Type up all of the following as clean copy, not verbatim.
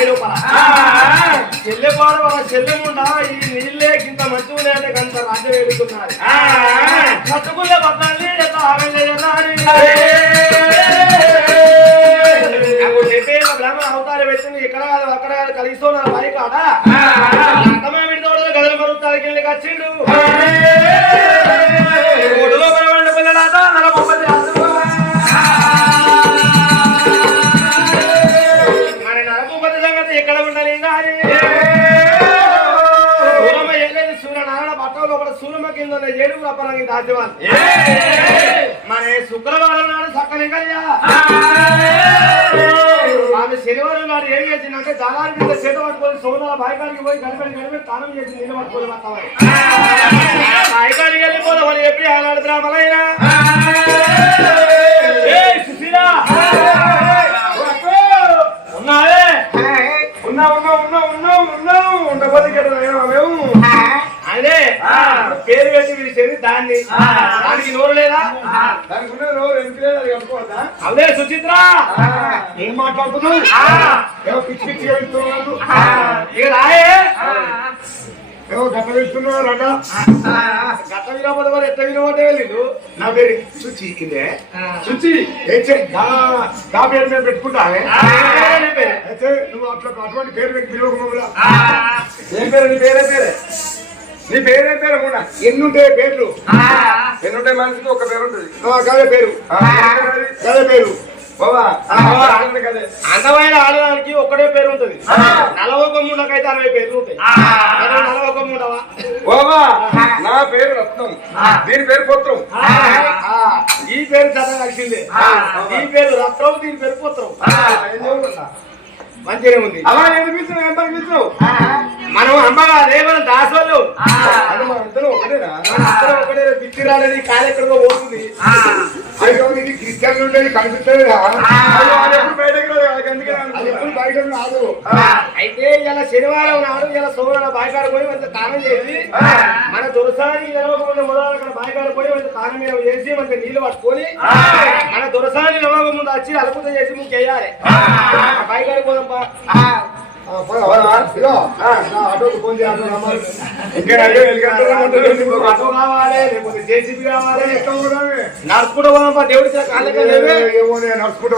బాయి లోపల చెల్లెపాడు వాళ్ళ చెల్లెముండా ఈ నీళ్ళే ఇంత మంచిగా అంటే గంత రాజ్యం వెళుతున్నారు కట్టుకునే పట్టాలి బ్రాహ్మణ అవతారం పెట్టింది ఇక్కడ అక్కడ కలిగిస్తున్న బాయి కాడ అర్థమే విడితోడు గదల మరుగుతానికి వెళ్ళి వచ్చిండు ఒడిలో పడవండి పిల్లలాట నలభై మరి నరభూపతి సంగతి ఎక్కడ ఉండాలి సూర్యనారాయణ పట్టణంలో ఒకటి సూర్యమ కింద ఏడుగురు అప్పడానికి దాచేవాళ్ళు మరి శుక్రవారం నాడు సక్కలింగయ్యా ఆమె శనివారం నాడు ఏం చేసిందంటే జలారి మీద చేత పట్టుకొని సోనాల బాయికాడికి పోయి గడిపడి తానం చేసి నీళ్ళు పట్టుకొని వస్తామని బాయికాడికి వెళ్ళిపోదాం అని చెప్పి ఆనాడు బ్రాహ్మణైనా సుశీలా ఉన్నావే ఉండబోతే మేము అదే పేరు పెట్టి పిలిచేది దాన్ని దానికి నోరు లేదా దానికి ఉన్న నోరు ఎందుకు లేదు అది కనుకోవద్దా అదే సుచిత్ర ఏం మాట్లాడుతున్నావు పిచ్చి పిచ్చి వెళ్తున్నావు ఇక రాయే ఏమో గట్ట వెళ్తున్నావు రట గట్ట వినకపోతే మరి ఎట్లా వినబోతే వెళ్ళిండు నా పేరు సుచి ఇదే సుచి నా పేరు మేము పెట్టుకుంటావే అయితే నువ్వు అట్లా అటువంటి పేరు పెట్టి పిలువకుండా ఏం పేరు నీ పేరే పేరే నీ పేరేం పేరు కూడా ఎన్నుంటాయి పేర్లు ఎన్నుంటాయి మనిషికి ఒక పేరు ఉంటుంది గదే పేరు గదే పేరు అందమైన ఆడడానికి ఒక్కటే పేరు ఉంటుంది 41 మూడకైతే 60 పేర్లు ఉంటాయి 41 మూడవా బాబా నా పేరు రత్నం దీని పేరు పుత్రం ఈ పేరు చదవాల్సిందే ఈ పేరు రత్నం దీని పేరు పుత్రం మంచిగా ఉంది అలా ఏమిస్తున్నావు మనం అమ్మగా రేవన దాసోళ్ళు ఒకటే పిచ్చి రాలేదు కాలు ఎక్కడికో పోతుంది ఇది క్రిస్టియన్లు ఉండేది కనిపిస్తుంది బయట రాదు అయితే ఇలా శనివారం నాడు ఇలా సోమవారం బాయికాడ పోయి మంచి స్నానం చేసి మన దొరసాని నిలవకుండా మొదలు అక్కడ బాయికాడ పోయి మంచి స్నానం మీద చేసి మంచి నీళ్లు పట్టుకొని మన దొరసాని నిలవక ముందు వచ్చి అలుపుత చేసి ముఖ్య వేయాలి బాయికాడ పోదాంపా ఆటోకి ఫోన్ చేయాలి ఆటో కావాలి లేకపోతే జేసీబీ కావాలి నడుచుకుంటూ పోదాంపా దేవుడి ఏమో నడుచుకుంటూ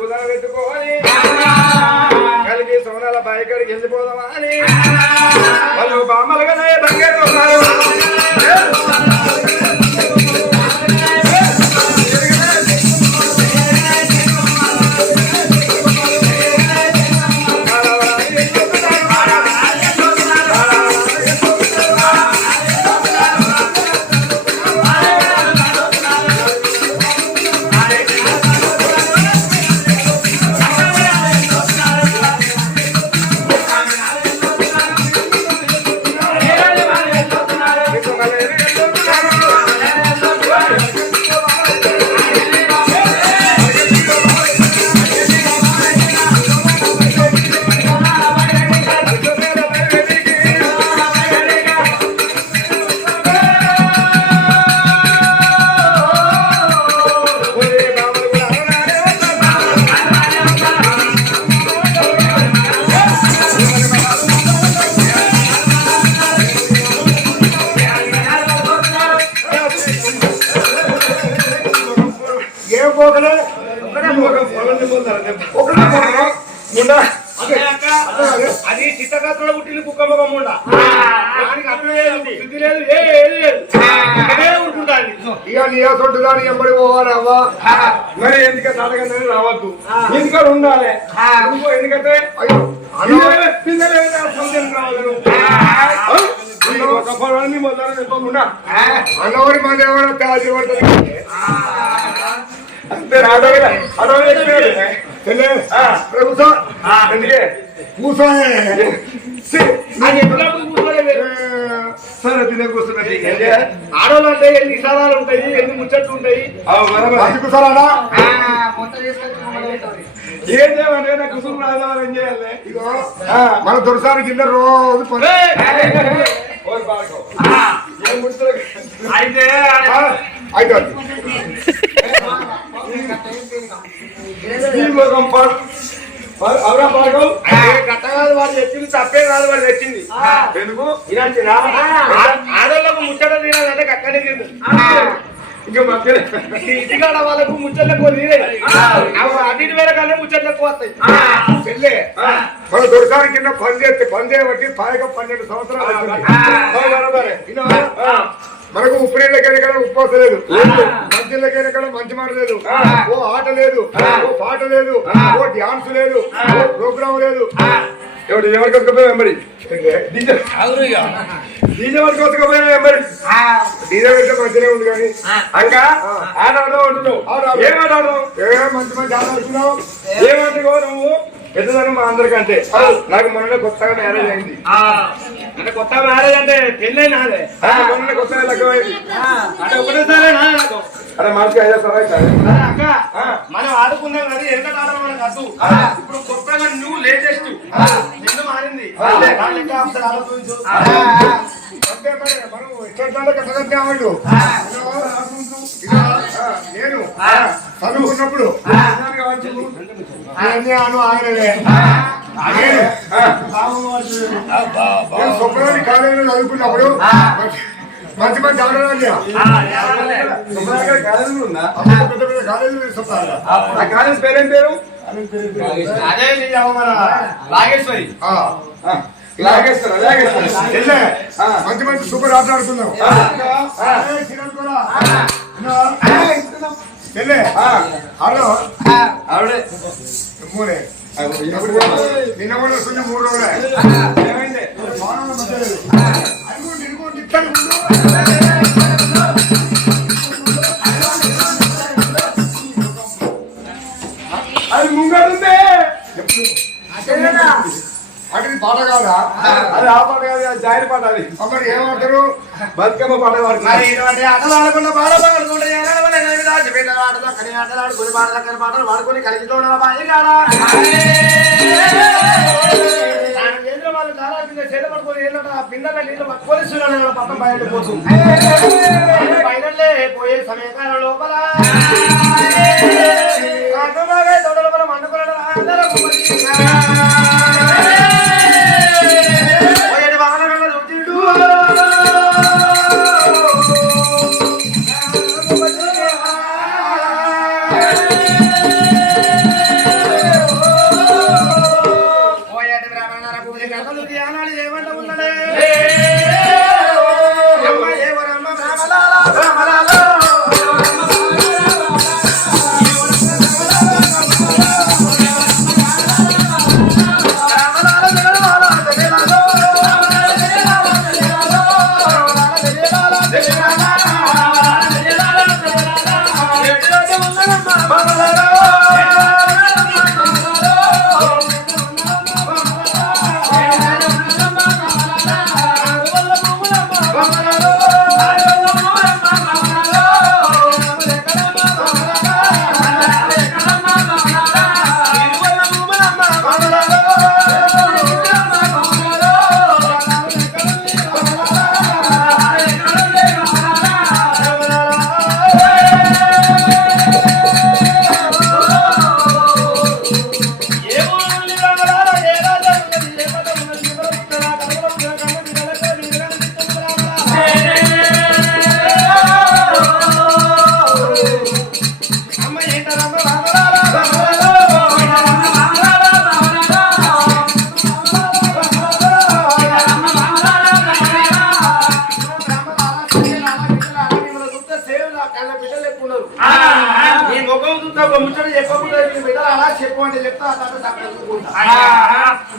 బుధాలు పెట్టుకోవాలి కలిగి సోనాల బాయికాడికి వెళ్ళిపోదామా అని వాళ్ళు బామ్మలుగా బంగారు అది చిత్తకత్తులో పుట్టిన కుక్క మొగం ఉండ దానికి అర్థం లేదు శుద్ధి లేదు ఏది లేదు ఊరుకుంటాను ఇక నీ సొట్టు దాని ఎంబడి పోవాలి అవ్వా మరి ఎందుకంటే సాధకంగా రావద్దు ఎందుకంటే ఉండాలి ఎందుకంటే అన్నవాడి మన ఏమైనా తయారు పడుతుంది అంతే సరే తినే కూర్చున్నది ఆడవాళ్ళు అంటే ఎన్ని ఇషారాలు ఉంటాయి ఎన్ని ముచ్చట్లు ఉంటాయి సరానా ఏం చేయాలంటే నాకు కుసురు రాజావారు ఏం చేయాలి మన దొరసానికి కింద రోజు అయితే కట్ట కాదు వాడు తెచ్చింది, తప్పే కాదు వాడు తెచ్చింది. ఎందుకు ఆడోళ్ళకు ముచ్చట తీరాలంటే అక్కడే తింది. ఇంకా మధ్యలో ఇంటికాడ వాళ్ళకు ముచ్చట్లకు అటు ఇటు వేరే కానీ ముచ్చట్లకు వస్తాయి. చెల్లె మన దొరకానికి కింద పని చేయబట్టి 12 సంవత్సరాలు మనకు ఉప్పు నీళ్ళకైనా ఉప్పు వస్తలేదు, మంచిళ్ళకైనా మంచి మాట లేదు, ఓ ఆట లేదు, ఓ పాట లేదు, ఓ డ్యాన్స్ లేదు, ఓ ప్రోగ్రామ్ లేదు. ఎవరు కొట్టుకుపోయి వెంబడి డీజే వరకు కొట్టుకుపోయినా వెంబడి డీజే పెడితే మంచిగా ఉంది. కానీ ఇంకా ఆట ఆడదాం అంటున్నావు. ఏం ఆట ఆడదాం? మంచి మంచి ఆట ఆడుతున్నావు. ఏమంటున్నావు నువ్వు? పెద్దదాన్ని మా అందరికంటే నాకు మొన్న కొత్తగా మ్యారేజ్ అయింది. అంటే కొత్త మ్యారేజ్ అంటే పెళ్ళి నాదే, మొన్న కొత్తగా లగ్గమైంది. అంటే ఒకటేసారి నాదే నాకు. అరే మనకి 5 సార్లు అక్క మనం ఆడుకున్నాం కానీ ఎంత ఆడడం మనకు అద్దు. ఇప్పుడు కొత్తగా నువ్వు లేటెస్ట్ నిన్ను మారింది. మనం ఎట్లా కట్టగట్టినాడు. నేను చదువుకున్నప్పుడు స్వప్నాన్ని కాలేజీలో చదువుకున్నప్పుడు మంచి మంచి ఆడవాళ్ళు కాలేజ్ పేరేం పేరు? నాగేశ్వరి. మంచి మంచి సూపర్ ఆట ఆడుకుందాం. చెల్లె ఆవిడే నిన్న కూడా 3 రోజులే ఏమైంది? అది ముంగడుందే అటు పాట కాదా? అది ఆ పాట కాదు, జాయిన్ పాట. అది మరి ఏమంటారు? బతుకమ్మ పాట పాడుతున్నారు. ఆటలు ఆడకుండా పాటలు ఆడుకుని పాటలు పాడుకొని కలిసి వాళ్ళు చాలా చెడు పడుకొని పిల్లల నీళ్ళు పోలీసులు పక్కన బయట పోతుంది. బయటలే పోయే సమయకాల లోపల తోటల మనం అనుకున్నాడు అందరూ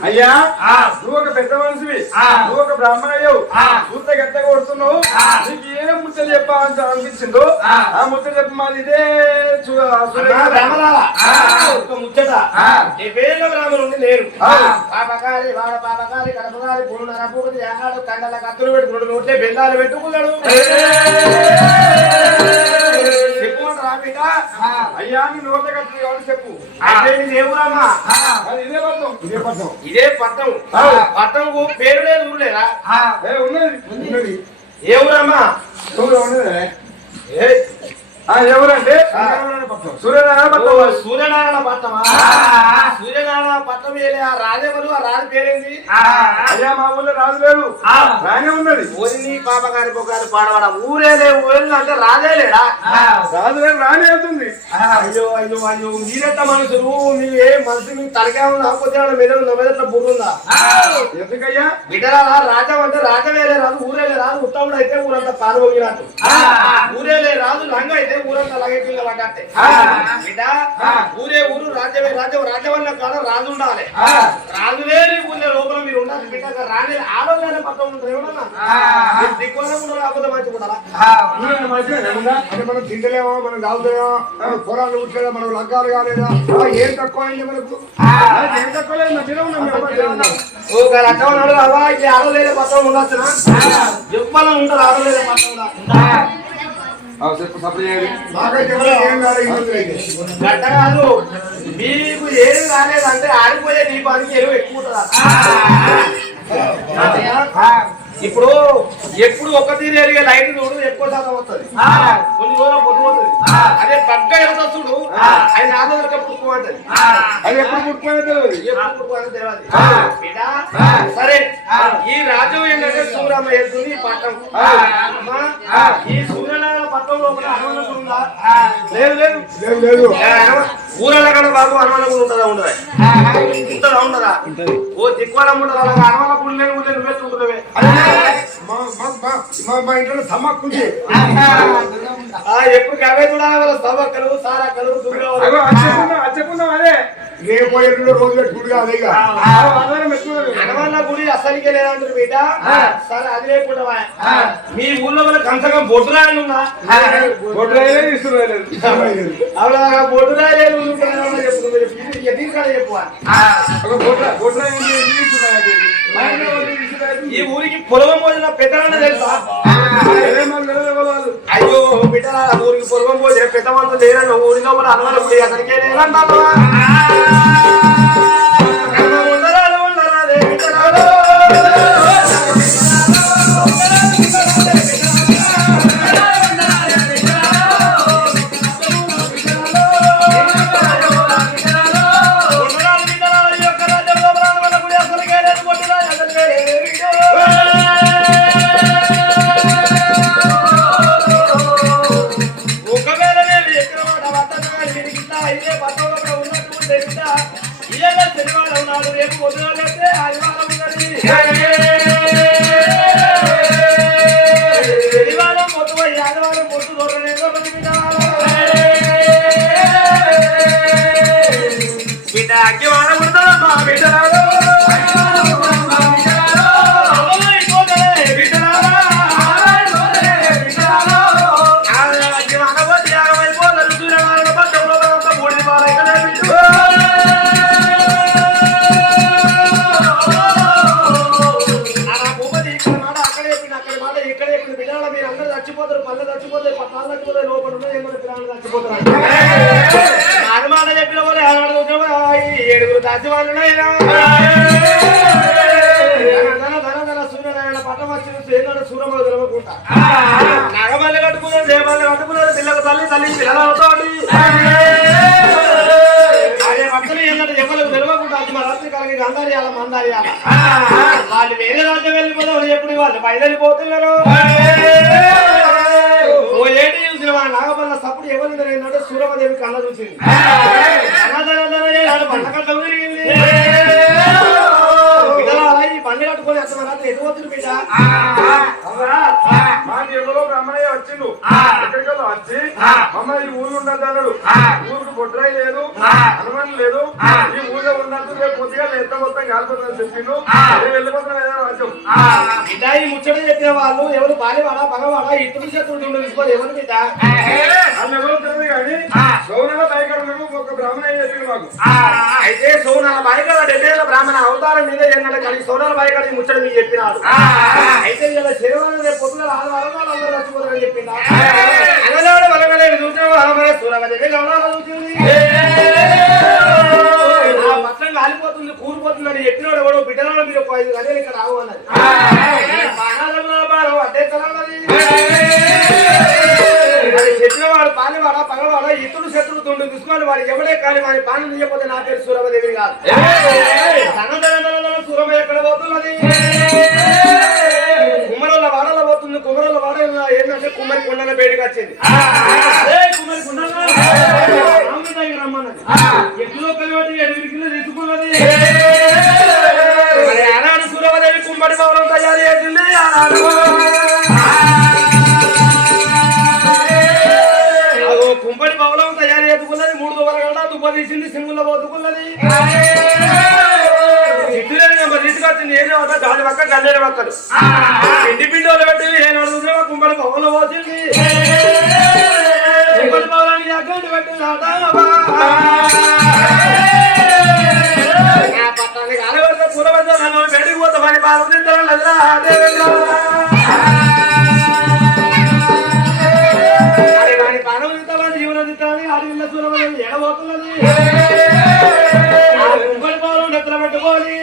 అయ్యా నువ్వు ఒక పెద్ద మనిషివి, నువ్వు ఒక బ్రాహ్మణ అయ్యావు, చూస్తే గట్ట కొడుతున్నావు. నీకు ఏ ముచ్చలు చెప్పాలని అనిపించిందో ఆ ముచ్చట చెప్పి మాది ఇదే ముచ్చట. బ్రాహ్మణుడు నేను పాపకారి వాడ పాపకారి కడపగారి పూర్ణ పూర్తి ఆహాడు కండల కత్తులు పెట్టుకున్నాడు, నోట్లే బెల్లాలు పెట్టుకున్నాడు. అయ్యా నీ నోట్ల కత్తులు ఎవరు చెప్పు. దేవురమ్మా ఇదే పట్టం. పట్టంకు పేరు లేదు, ఊరు లేదా? ఉన్నది. ఏ ఊరమ్మా? ఎవరంటే సూర్యనారాయణ పట్టమా? సూర్యనారాయణ పట్టం వేలే ఆ రాజెవరు? ఆ రాజు పేరేంది? అయ్యా మా ఊళ్ళో రాజు లేడు, రానే ఉన్నది. ఊరిని పాప గారి పొగారి పాడవాడ ఊరే ఊరిని అంటే రాజే లేడా? రాజు లేడు, రానే అవుతుంది. అయ్యో అయ్యో అయ్యో మీరెంత మనుషులు? మీ మనసు మీకు తలకే లేకపోతే మెదట్లో బుర్రుందా? ఎందుకయ్యా బిడ్డరా రాజా అంటే రాజవేలే రాదు, ఊరేలే రాదు. ఉత్తముడు అయితే ఊరంతా పాల్గొగినట్టు, ఊరేలే రాదు లంగ అయితే ఊరంతా అలాగే పిల్ల పడ్డట్టే. బిడ్డ ఊరే ఊరు రాజ్యమే రాజ్యం, రాజ్యవల్ల కాలం రాజు ఉండాలి. రాజు లేని ఊళ్ళో లోపల మీరు ఉండాలి. బిడ్డ రాని ఆడోళ్ళనే పక్కన ఉంటారు. ఏమన్నా దిక్కువనే ఉండరు, కాకపోతే మంచిగా ఉండాలా? అంటే మనం తింటలేమో, మనం తాగుతామో, పొలాలు కూర్చోలేదా, మనం లగ్గాలు కాలేదా, ఏం తక్కువ అయింది మనకు? ఏం తక్కువ లేదు, మధ్యలో ఉన్నాం. అట్టమన్నాడు అవా ఇట్లా ఆడలేదే పత్రం ఉండొచ్చునా? చెప్పాలని ఉంటారు ఆడలేదే పత్రం గట్ట కాదు. మీకు ఏది రాలేదంటే ఆడిపోయే దీపానికి ఎరువు ఎక్కువ ఉంటుందా? ఇప్పుడు ఎప్పుడు ఒక తీరు ఎరిగే లైట్ చూడు ఎక్కువ శాతం వస్తుంది, కొన్ని రోజులు పొద్దు పోతుంది. అదే తగ్గ ఎరుత చూడు ఆయన ఆదరణ పుట్టుకోమంటది. అది ఎప్పుడు పుట్టుకోవాలో తెలియదు, ఎప్పుడు పుట్టుకోవాలో తెలియదు. సరే ఈ రాజ్యం ఏంటంటే సూరమ్మ వెళ్తుంది పట్టం. ఈ సూర్యనారాయణ పట్టం లోపల హనుమన్ ఉందా? లేదు లేదు లేదు లేదు. ఊరలో కూడా బాబు హనుమన్ ఉంటుందా? ఉండదా? ఉంటుందా? ఉండదా? ఓ దిక్కువలం ఉండదు. అలాగే హనుమన్ గుడి లేని ఊళ్ళో నువ్వే ఉంటున్నావే. మా ఇంట్లో సమ్మక్కుంది. ఎప్పుడు అవే చూడాలి సభక్కలు సారక్కలు చెప్పున్నాం. అదే రేపు 2 రోజులు గుడి కాదు. హనుమన్న గుడి అసలుకే లేదంటారు బిడ్డ. సరే అది లేకుండా మీ ఊళ్ళో మన కంచకం బొడ్డు రాయలు ఉన్నా? బొడ్డు రాయలే ఇస్తున్నారు. అలా బొడ్డు రాయలేదు చెప్పు. ఈ ఊరికి పొలవం పోసిన పెద్దలన్న తెలుసా? అయ్యో బిడ్డలా ఊరికి పొలవం పోసిన పెద్దమంతా లేరన్న ఊరిలో కూడా హనుమన్న గుడి అసలుకే లేదంటారు. చచ్చిపోతారు, పళ్ళు చచ్చిపోతాయి, పట్టాలు చచ్చిపోతాయి, లోపల ఉన్నాయి ఏమైనా పిల్లలు చచ్చిపోతారు. హనుమాన చెప్పిన వాళ్ళు 7 దాచి వాళ్ళు సూర్యనారాయణ పట్టం వచ్చి ఏంటంటే సూర్యమలు తెలవకుండా నగమల్లి కట్టుకున్నారు, దేవాళ్ళు కట్టుకున్నారు. పిల్లకు తల్లి తల్లి పిల్లలతో అదే భక్తులు ఏంటంటే ఎవరికి తెలవకుండా అది మా రాత్రి కలిగి గంధారియాల మందారియాల వాళ్ళు వేరే రాజ్యం వెళ్ళిపోతారు. ఎప్పుడు వాళ్ళు బయలుదేరిపోతున్నారు. ఓ ఏంటి చూసిన వాళ్ళ నాగపల్ల సప్పుడు ఎవరు ఏంటంటే సూరమదేవి కళ్ళ చూసింది. పంట కట్ట తిరిగింది. ఈ బండి కట్టుకొని అసలు రాత్రి ఎటు పోతుంది బిడ్డ? ఎవరో అమ్మాయి వచ్చిండు, ఎక్కడికో వచ్చి అమ్మాయి ఈ ఊరు ఉండద్దు అన్నాడు. ఊరికి బొడ్రాయి లేదు, హనుమాన్ లేదు, ఈ ఊళ్ళో ఉండద్దు, రేపు పొద్దుగా ఎంత మొత్తం కాలిపోతుందని చెప్పిండు. వెళ్ళిపోతున్నా రాజ్యం బిడ్డ. ఈ ముచ్చట చెప్పిన వాళ్ళు ఎవరు బాలివాడా పగవాడా ఇటు శత్రుడు తీసుకోవాలి ఎవరు బిడ్డ? వాళ్ళు ఎవరు తెలియదు కానీ సోనాల బాయికాడ ఒక బ్రాహ్మణ చెప్పిండు మాకు. అయితే సోనాల బాయికాడ 70 ఏళ్ళ బ్రాహ్మణ అవతారం మీద ఏంటంటే కానీ సోనాల బాయికాడ ఈ ముచ్చట మీకు చెప్పినాడు. అయితే ఇలా శనివారం రేపు పొద్దున ఆదివారం అందరూ చచ్చిపోతారని చెప్పిందా? అనగాడు వలగలేదు చూసిన సూరమదేవి గమనాలు చూసింది. పట్నం కాలిపోతుంది కూలిపోతుందని చెప్పినాడు. ఎవడో బిడ్డలో మీరు 5 గంటలు ఇక్కడ రావు అన్నది. అదే చెప్పిన వాడు పాలి జిత్తుడు శత్రువు తుండు తీసుకొని వాడు ఎవడే కానీ వాడి పాలన చేయకపోతే నా పేరు సూరమదేవి కాదు. సూరమ ఎక్కడ పోతున్నది? కుమ్మరోళ్ళ వాడలో పోతుంది. కుమ్మరోళ్ళ వాడ ఏంటంటే కుమ్మరి కొండల బయటకు వచ్చింది. కుమ్మరి కొండల రమ్మన్నది. ఎట్లో కలిపి 8 కిలో తీసుకున్నది. ఆనాడు సూరమదేవి కుమ్మడి భవనం తయారు చేసింది. కుంపటి భవనం తయారు చేసుకున్నది. 3 దువ్వల దుబ్బ తీసింది. సింగుల్లో పోతుకున్నది. తీసుకొచ్చింది. ఏదో గాలి పక్క గల్లేరు పక్కలు పిండి పిండి పెట్టి ఏదో కుంపటి భవనంలో పోసింది. కుంపటి భవనానికి అగ్గంటి పెట్టింది. పట్టానికి అలవడితే పూలవద్ద నన్ను బయటికి పోతా పని బాగుంటారు లేదా అడవిలో సూరమదేవి ఎడబోతున్నది. కుంపటి భవనం నెత్తర పెట్టుకోని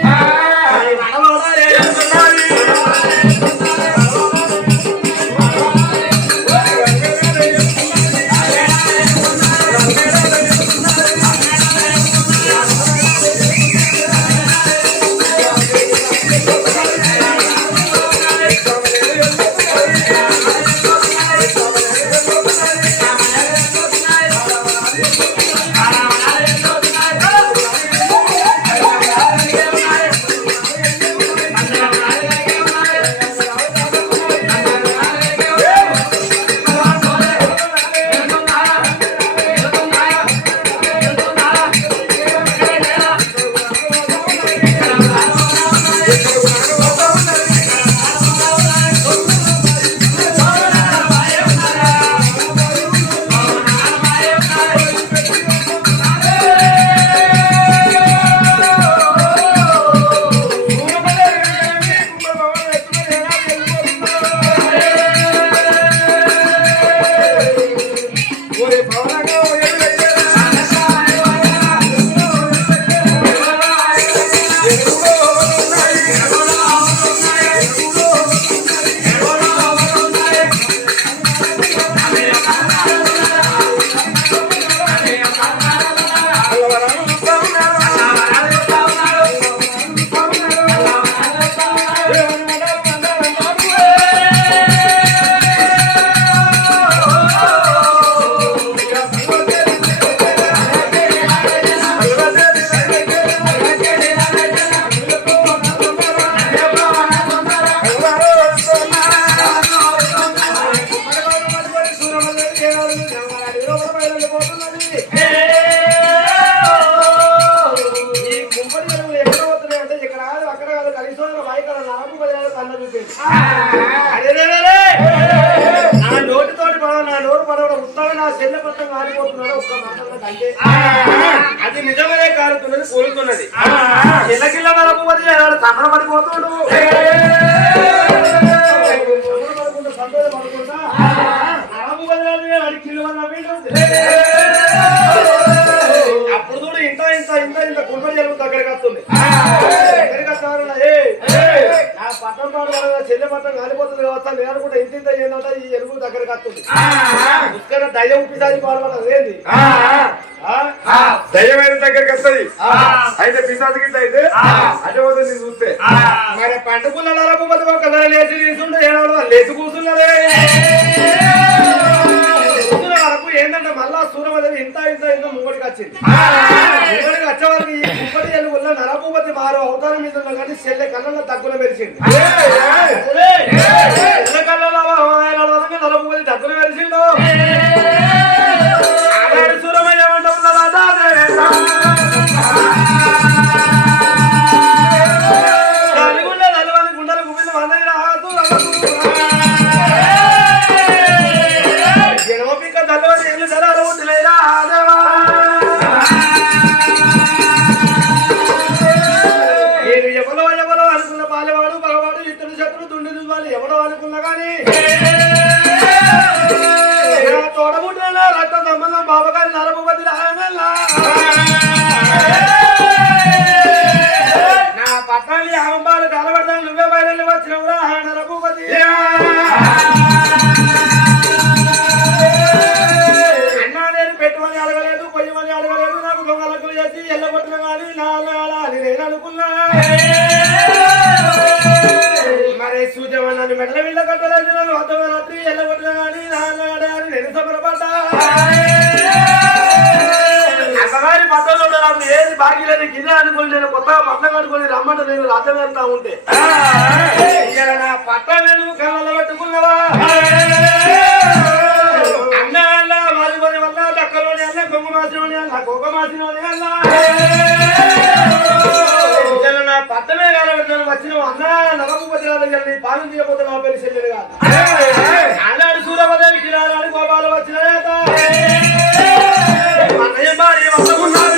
అది నిజమే కారుతున్నది కూలుతున్నది. ఎల్లకిల్ల నరపుమతి తమర పడిపోతాడు. అప్పుడు చూడు ఇంత ఇంత ఇంత ఇంత కుంపడి జరుగు దగ్గరికి వస్తుంది. దగ్గరికి వస్తారు నా పట్టం పాడు చెల్లె పట్టం కాలిపోతుంది కావచ్చా నేను కూడా ఇంత ఇంత ఏంటంటే ఈ ఎరుగు దగ్గరికి వస్తుంది. ఇక్కడ దయ్యం పిసాది పాడబడదు ఏంది దయ్యమైన దగ్గరికి వస్తుంది. అయితే పిసాది గిట్ల అయితే అదే పోతుంది నేను చూస్తే. మరి పండుకున్న నరపుమతి ఒక లేచి తీసుకుంటే లేచి కూర్చున్నదే వరకు ఏంటంటే మళ్ళా సూరమదేవి ఇంత ఇంత ఇంత ముంగడికి వచ్చింది. ముంగడికి వచ్చేవారికి ఈ ముంగడి ఎల్లు వల్ల నరభూపతి మారు అవతారం మీద కానీ చెల్లె కళ్ళలో తగ్గున మెరిచింది. చెల్లె కళ్ళలో నరభూపతి తగ్గున మెరిచిండు. సూరమయ్య ఏమంటా ఉన్నదా గుండెలు గుండెలు వందది రాదు ఎవరో అనుకున్న బాలవాడు పగవాడు ఇతడు శత్రుడు దుండి వాళ్ళు ఎవరో అనుకున్నా కానీ తోడబుట్టిన రక్త సంబంధం బాబగారి నరభూపతి నా పట్టాన్ని ఆంబాలు కలబడ్డాను నువ్వే బయలు వచ్చినవురా నరభూపతి. అన్నా నేను పెట్టుబడి సూచమన్నాను మెడల వీళ్ళ కట్టలేదు నన్ను అర్ధరాత్రి ఎల్లగొట్టిన కానీ నాన్నగాని నేను సమరపడ్డా అక్కగారి పట్టణంలో నాకు ఏది బాకీ లేదు గిన్నె అనుకుని నేను కొత్తగా పట్టం కట్టుకొని రమ్మంటే నేను రథం వెళ్తా ఉంటే నా పట్టం నేను కళ్ళ పెట్టుకున్నావా అన్న వల్ల వాలిపోని వల్ల దక్కలోని అన్న కొంగు మాసినోని అన్న కొక్క మాసినోని అన్న నా పట్టమే కాలబెట్టాను వచ్చిన అన్న నరభూపతి పాలన చేయకపోతే నా పేరు చెల్లెలు కాదు ఆనాడు సూర్యపదేవి కిరాలని గోపాలు వచ్చిన అన్నయ్య భార్య వస్తున్నారు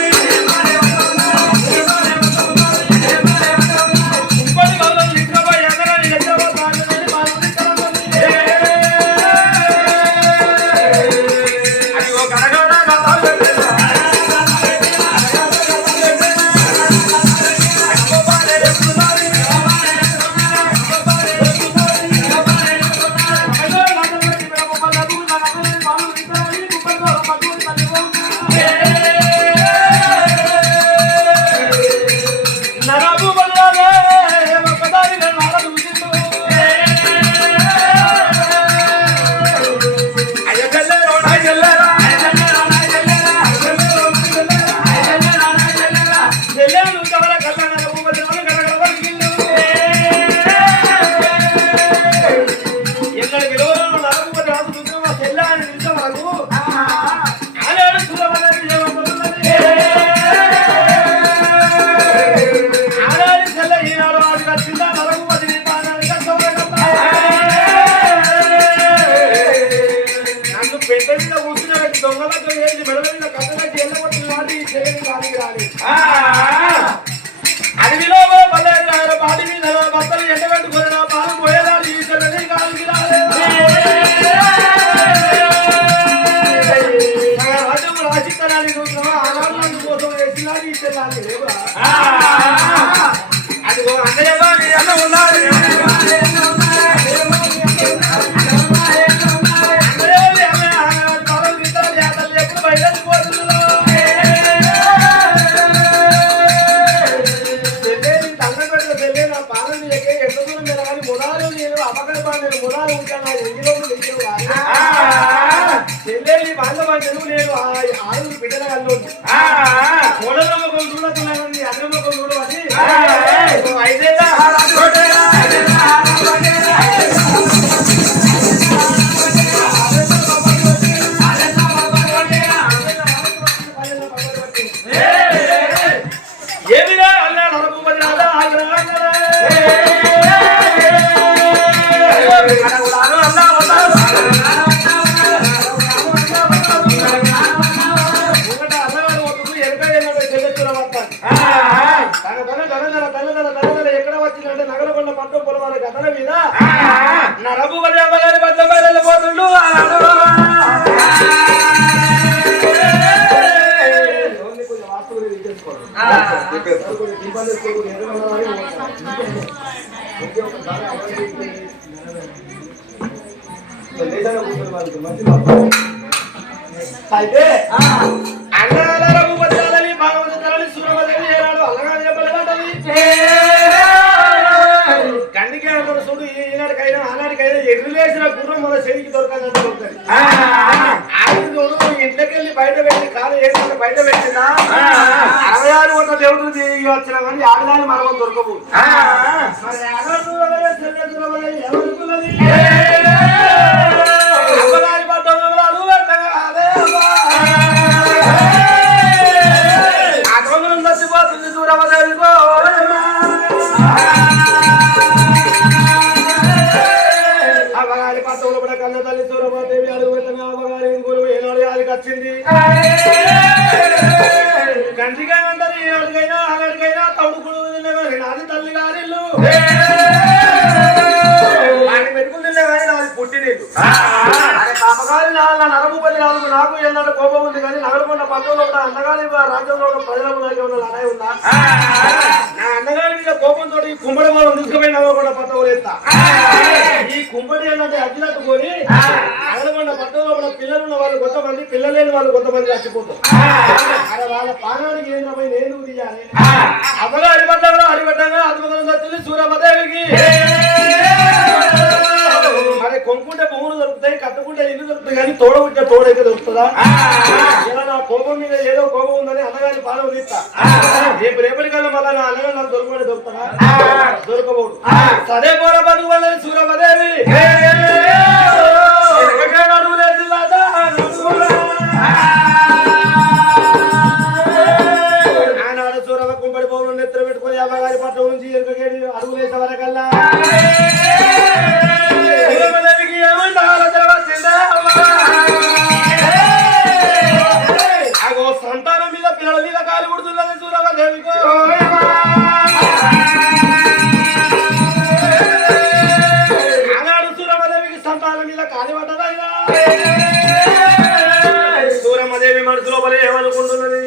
అడవిలో పల్లె బాటి మీద బట్టలు ఎండబెట్టుకుని పాలు పోయేదాలు ఈ చెల్లని కాలికి రాజ్యం రాసిత్తనాన్ని చూసినా ఆనాడు కోసం వేసినాడు ఈ చెల్లాలి అదిగో అన్నయ్య అన్న ఉన్నారు ఎప్పుడు బయటపోతున్నా మురాలు ఉంటాను ఎన్నిలో చెల్లెల్లి బాధపడ్డాను నేను ఆరు బిడ్డల వాళ్ళు మూడల మొక్కలు చూడకున్నాను అగ్ర మొక్కలు చూడవని ఐదేళ్ళ ఏమిగా అన్నా నరభూపతి రాదా ఎక్కడ వచ్చిందంటే నగరకొండ పట్టం పొలవాల గతల మీద నరభూపతి అమ్మగారి పట్ల వెళ్ళిపోతుండు అయితే అన్నల రఘుపతి భాగవతాలని సూర్యపదేవి ఏనాడు అల్లగా చెప్పలేదంటది కందికే అంటారు చూడు ఈనాడికైనా ఆనాడికైనా ఎదురులేసిన గుర్రం మన చెవికి దొరకాలంటే దొరుకుతుంది ఆడికి చూడు ఇంట్లోకెళ్ళి బయట పెట్టి కాలు వేసుకుని బయట పెట్టినా 66 కోట్ల దేవుడు తిరిగి వచ్చినా కానీ ఆడదాన్ని మనం దొరకబోదు మరి ఎవరుకున్నది అమ్మగారి పట్టణంలో అదొంగరం చచ్చిపోతుంది సూరపదేవికో అమ్మగారి పట్టణంలో కూడా కన్న తల్లి సూరపదేవి అడుగు పెట్టగా అమ్మగారి గురువు ఏనాడు ఆడికి వచ్చింది కంటిగా అంటారు ఏనాడికైనా ఆనాడికైనా తౌడుకుడు నాది తల్లి గారిల్లు వాడిని మెతుకులు తిన్నా కానీ నాది పుట్టినిల్లు అమ్మగారి నాన్న నరభూపతి రాజు నాకు ఎన్నడూ కోపం ఉంది కానీ నగరకొండ పట్టణంలో కూడా అన్నగారి రాజ్యంలో ఉన్న ప్రజలకు నాకు ఉన్న లడాయి ఉందా నా అన్నగారి మీద కోపంతో ఈ కుంభడి మనం తీసుకుపోయి నగరకొండ పట్టణంలో వేస్తా ఈ కుంభడి అన్నది అచ్చినట్టు కొని నగరకొండ పట్టణంలో ఉన్న పిల్లలు ఉన్న వాళ్ళు కొంతమంది పిల్లలు లేని వాళ్ళు కొంతమంది చచ్చిపోతారు అక్కడ వాళ్ళ పానానికి ఏంటపై నేను తీయాలి అమ్మగారి పట్టణంలో అడిగట్టంగా అద్భుతంగా వచ్చింది సూరపదేవికి తోడ ఉంటే తోడైతే దొరుకుతుందా? ఇలా నా కోపం మీద ఏదో కోపం ఉందని అన్నగారిని పాలు తీస్తా. రేపటికల్లా మళ్ళీ నా అన్నగా నాకు దొరుకుతుందా? దొరకబోదు. సరే పోర బతుకు వల్ల సూరమదేవి అడుగులేదు ఆనాడు సూరమ కుంపడి పౌరులు నెత్తులు పెట్టుకుని అమ్మగారి పట్ల నుంచి ఎరుకగేడి అడుగులేసే వరకల్లా సూరమదేవికి ఏమంటే ఆలోచన వచ్చిందా? అగో సంతానం మీద పిల్లల మీద కాలు పుడుతున్నది సూరమదేవికి. ఆనాడు సూరమదేవికి సంతానం మీద కాలి పడ్డదైనా సూరమదేవి మనసు లోపల ఏమనుకుంటున్నది?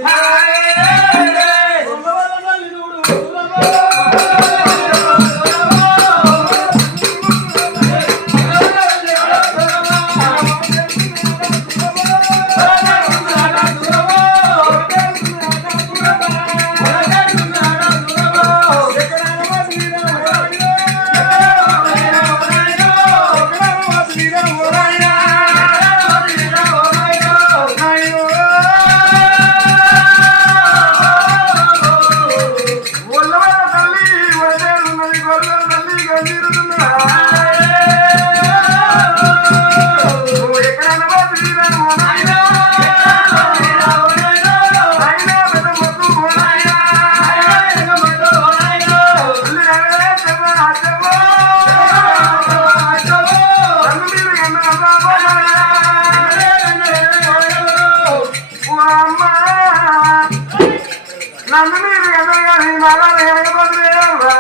నన్ను మీరు ఎదగాలి మగానే ఎనకపోతులేవా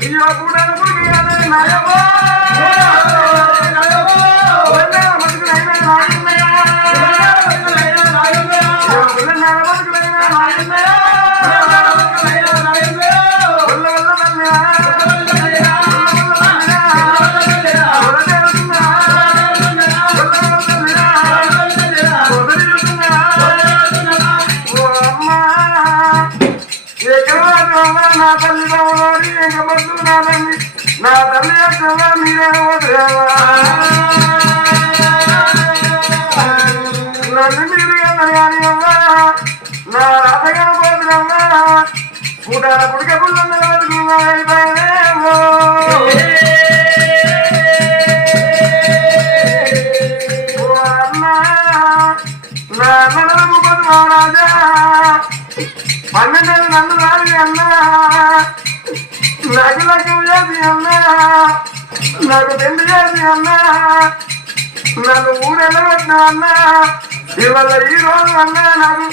అయ్యో పూటను పుడికి అదే నయమో బతుకులైనా నాయున్నాయా బతుకులైనా నాయున్నాయా నా తల్లి నా తల్లి అసలు మీరే నన్ను మీరు అమ్మా నా రాతగా పోతున్నమ్మా పూటాల పుడిక పుల్ల బతుకున్నాయేమో అన్నా నా నడము పదు మహారాజా 12 నన్ను రాలి అన్నా నాకు చేసి అన్నా నాకు పెళ్లి చేసి అన్నా నన్ను ఊరెళ్ళబట్టిన అన్నా ఇవాళ ఈ రోజు అన్నా నాకు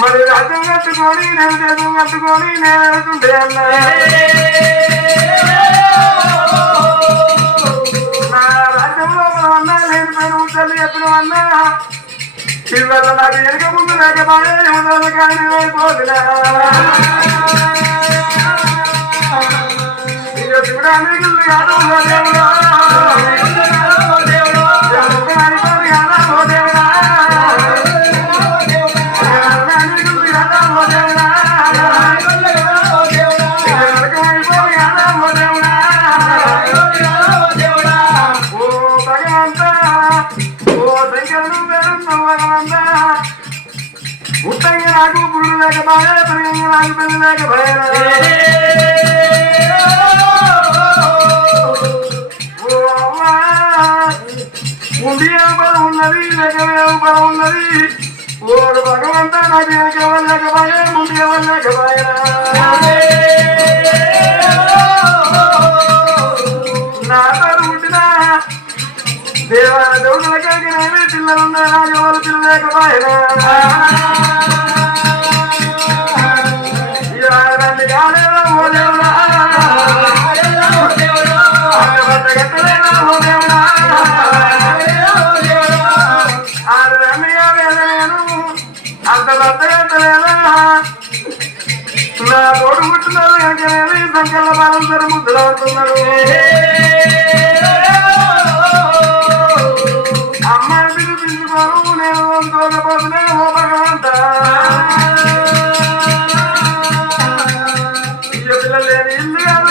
మరి రాజ్యం కట్టుకొని నేను చేతులు కట్టుకొని నేను వెళ్తుంటే అన్నా నా రాజ్యంలో అన్నా నేను పేరు ముచ్చల్ని చెప్పిన అన్నా ఇవాళ నాకు ఎనక ముందు లేకపోయే యువతలు కానీ అయిపోతున్నా శివరానికి కాదు దేవుడా ముట్టంగా నాకు పురుడు లేకపోయా పెరిగి నాకు పెళ్లి లేకపోయా ఉండి బలం ఉన్నది లేకవే బలం ఉన్నది ఓడు భగవంతా నాకు వెనక వెళ్ళకపోయా ముందు వెళ్ళకపోయా నా తోడు పుట్టిన దేవాల దేవుడులకే పిల్లలున్నా నాకు ఎవరు పిల్లలు లేకపోయినా అంత బద్దగట్టలేదా నా తోడు పుట్టినది వెనకనేది సంఖ్యల బాలం సరి ముద్దులు అవుతున్నారు అమ్మాయి పిలుపుకోను నేను తోకపోతున్నా ఓ భగవంత ఇల్లు లేని ఇల్లు కాదు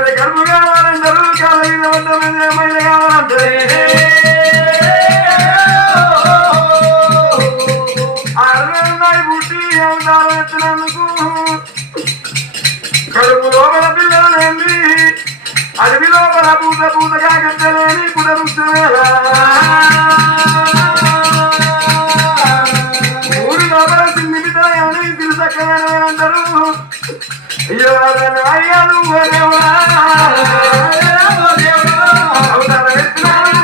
అది కడుపు కావాలంటారు కాలగిన వద్దమైన మహిళ కావాలంటారు అరవై పుట్టి అవతారం ఎత్తినందుకు కడుపు లోపల పిల్లలేండి అడవి లోపల పూత పూతగా గంటలేని పునరుత్సవేలా ఊరి లోపల చిన్ని బిడ్డలని తిరుసక్కనంటారు అయ్యో అయ్యాలు అవతారం ఎత్తినాడు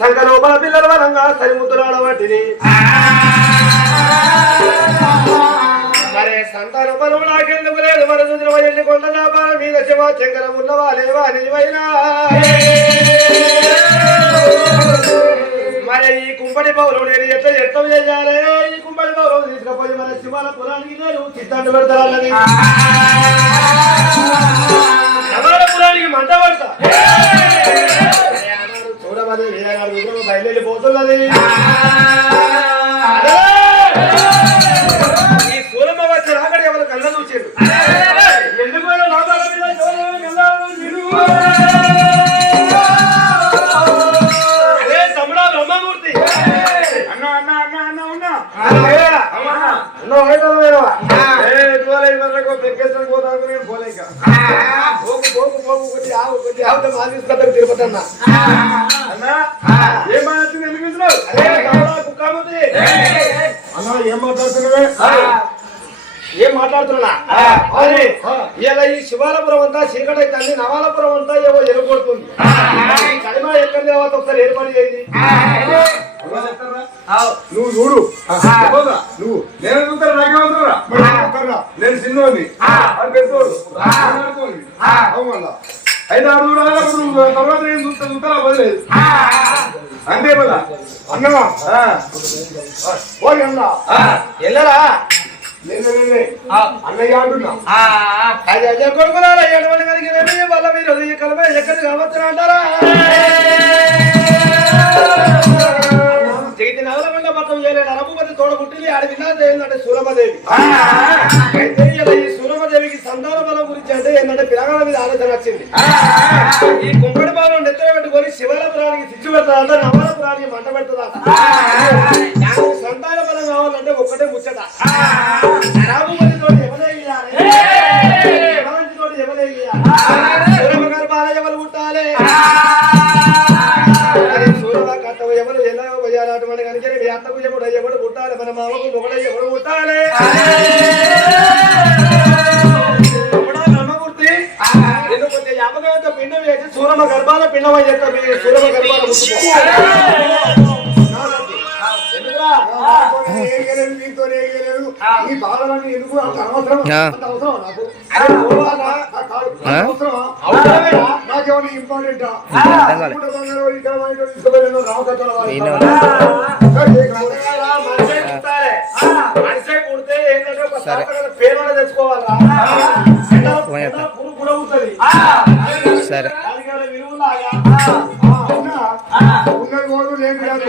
సంకలోపల పిల్లల వరంగా సరిముద్దులాడబట్టిని మరే సంతాన పనులు నాకెందుకు లేదు మన చూసిన ఎన్ని కొండ వ్యాపారం మీద శివ శంకరం ఉన్నవా లేవా నిజమైనా మరి ఈ కుంపటి పౌరం నేను ఎట్లా ఎత్తం చేయాలి ఈ కుంపటి పౌరం తీసుకుపోయి మన శివాల పురానికి నేను చిత్తాన్ని పెడతానని శివాల పురానికి మంట పడతా చూడమని వీరనాడు విగ్రహం బయలుదేరిపోతున్నది ఈ సూరమ్మ వచ్చి రాకడి ఎవరు కళ్ళ చూచారు ఎందుకు అదే తమ్ముడా బ్రహ్మమూర్తి అన్న అన్న అన్న అన్న ఉన్నా పెరిగేస్తాను పోతాను నేను పోలేక పోకు పోకు కొద్ది ఆవు కొద్ది ఆవుతో మాదిరిస్తాను తిరుపతి అన్న అన్నా ఏం మాట్లాడుతుంది ఎందుకు ఇస్తున్నావు అదే కుక్కామతి అన్నా ఏం మాట్లాడుతున్నావే ఏం మాట్లాడుతున్నా ఇలా ఈ శివాలపురం అంతా చీకటి తల్లి నవాలపురం అంతా ఏవో ఎరుగొడుతుంది కడిమ ఎక్కడ తర్వాత ఒకసారి ఏర్పాటు చేయి నువ్వు చూడు నువ్వు నేను చూస్తాను నాకేమవుతున్నా నేను చిన్నోని అది పెద్దోడు అయితే అడుగు తర్వాత నేను చూస్తా వదిలేదు అంతే మళ్ళా అన్నమా ఓకే అన్నా వెళ్ళరా అన్నయ్య అంటున్నా అదే కొడుకున్నారా ఎటువంటి కలిగి వాళ్ళ మీరు కలప ఎక్కడ కావచ్చు అంటారా జగతి నగలకుండా మొత్తం చేయలేడు రఘుపతి తోడబుట్టింది ఆడి విన్నాది ఏంటంటే సూరమ్మదేవి అయితే ఈ సూరమ్మదేవికి సంతాన బలం గురించి అంటే ఏంటంటే పిల్లగాల మీద ఆలోచన వచ్చింది ఈ కుంపడి బాబు నెత్తర పెట్టుకొని శివలపురానికి శిక్షు పెడతాదంట నవలపురానికి మంట పెడతాదంట సంతాన బలం కావాలంటే ఒక్కటే ముచ్చట రఘుపతి తోటి ఎవరేయాలి తోటి ఎవరేయాలి సూరమ్మ గర్భాల ఎవరు పుట్టాలి ఎవరు ఎలా పోయాలి అటువంటి కనుక మీ అత్తకు ఎవడు పుట్టాలి మన మామకు ఎవడు పుట్టాలి బ్రహ్మమూర్తి నేను కొంచెం యాపకాయతో పిండం వేసి సూరమ్మ గర్భాల పిండం అని చెప్తా మీ సూరమ్మ గర్భాల ఈ బాధలన్నీ ఎందుకు అంత అవసరం నాకేమన్నా ఇంపార్టెంట్ మనిషి కుడితే ఏంటంటే ఒక పేరు తెచ్చుకోవాలా కూడా ఉంటుంది సరే ఉన్నది పోదు లేదు కాదు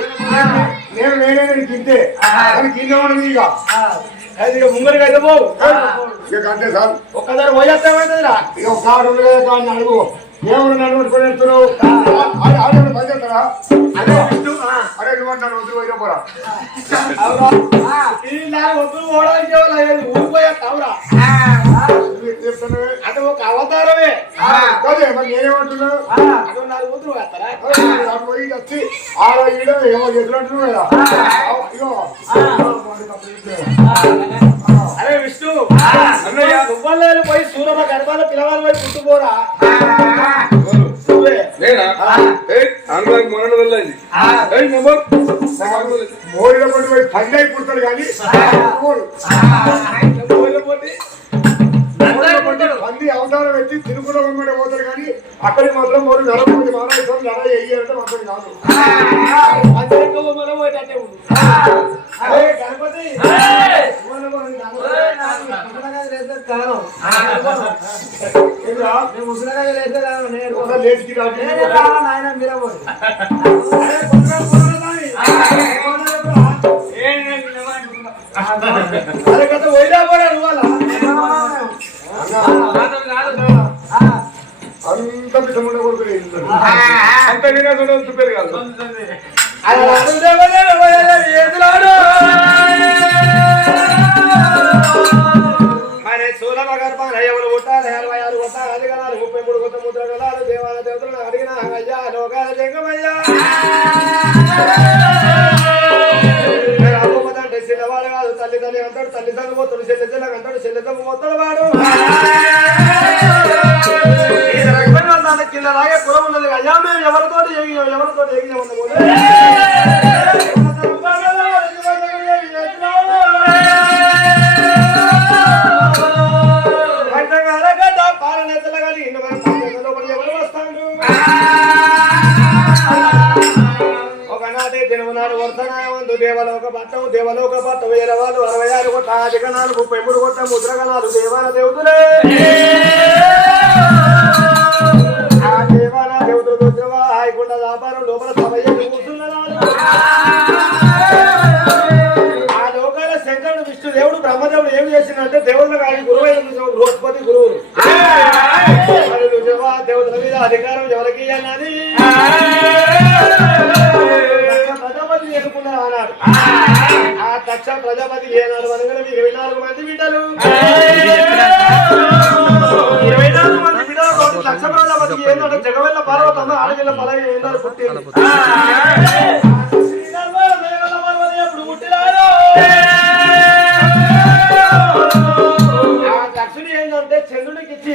నేను వేరే గింతే కానీ గిన్నె ఉండదు ఇక ముంగడికి అయితే పోవు ఇక అంతే సార్ ఒక్కసారి పోయేస్తామైందిరా ఇక ఒక కాడు ఉంది కదా దాన్ని అడుగు ఏమన్నా నన్ను పట్టుకొని వెళ్తున్నావు పని చేస్తారా అదే అరే నువ్వు వద్దు పోయినా పోరా వద్దు పోవడానికి ఊరిపోయా కావురా చెప్తున్నావే అంటే ఒక అవతారమే. అదే మరి నేనేమంటున్నా అదో 4 కూతురు వేస్తారా? పోయి వచ్చి ఆడ ఈడ ఏమో ఎదురంటున్నావు కదా ఇగో అరే విష్ణు అన్నయ్య నువ్వలేరు పోయి సూరమ గర్భాల పిల్లవాళ్ళు పోయి పుట్టుకోరా. మోడిలో పోయి పండి అయిపోతాడు కానీ పంది అవతారం ఎత్తి తినుకున్న బొమ్మడే పోతాడు కానీ అక్కడికి మాత్రం మూడు నలభై మారాయితో లడ వేయాలంటే మాత్రం కాదు. పోయేటట్టే ఉంది గణపతి లేచికి అరే కదా పోయినా పోరా నువ్వు అంత పిసముండ కొడుకునే అంత వినేది చూపేది కాదు. మరి సూలమ గర్భాన ఎవరు కొట్టాలి 66 కొట్టాలి 10 గణాలు 33 కొత్త ముద్ర గణాలు దేవాల దేవతలను అడిగిన అయ్యా లోకాల జంగమయ్యా అమ్మదంటే చిన్నవాడు కాదు తల్లి తల్లి అంటాడు తల్లి తల్లి పోతాడు చెల్లి చెల్లెకి అంటాడు చెల్లి తల్లి పోతాడు వాడు కింద లాగే కులం ఉన్నది అయ్యా మేము ఎవరితో ఎగినామన్న ఒకనాటి తిరుమనాడు వర్ధనామందు దేవలోక పట్టం 66 కొట్ట 10 గణాలు 33 కొట్ట ముద్రగణాలు దేవాల దేవతలే ఆ దేవాల దేవతలు రుద్రవా హాయికొండ వ్యాపారం లోపల సమయం కూర్చున్నారు. ఆ లోకాల శంకరుడు విష్ణుదేవుడు బ్రహ్మదేవుడు ఏం చేసిందంటే దేవుళ్ళ కానీ గురువైన బృహస్పతి గురువులు దేవతల మీద అధికారం ఎవరికి అన్నది ప్రజాపతి ఎన్నుకున్నారు అన్నాడు. ఆ దక్ష ప్రజాపతి ఏనాడు అనగా 24 మంది బిడ్డలు 24 మంది బిడ్డలు దక్ష ప్రజాపతి ఏంటంటే జగవెల్ల పార్వతమ్మ ఆడపిల్ల పలవి ఏంటో పుట్టింది.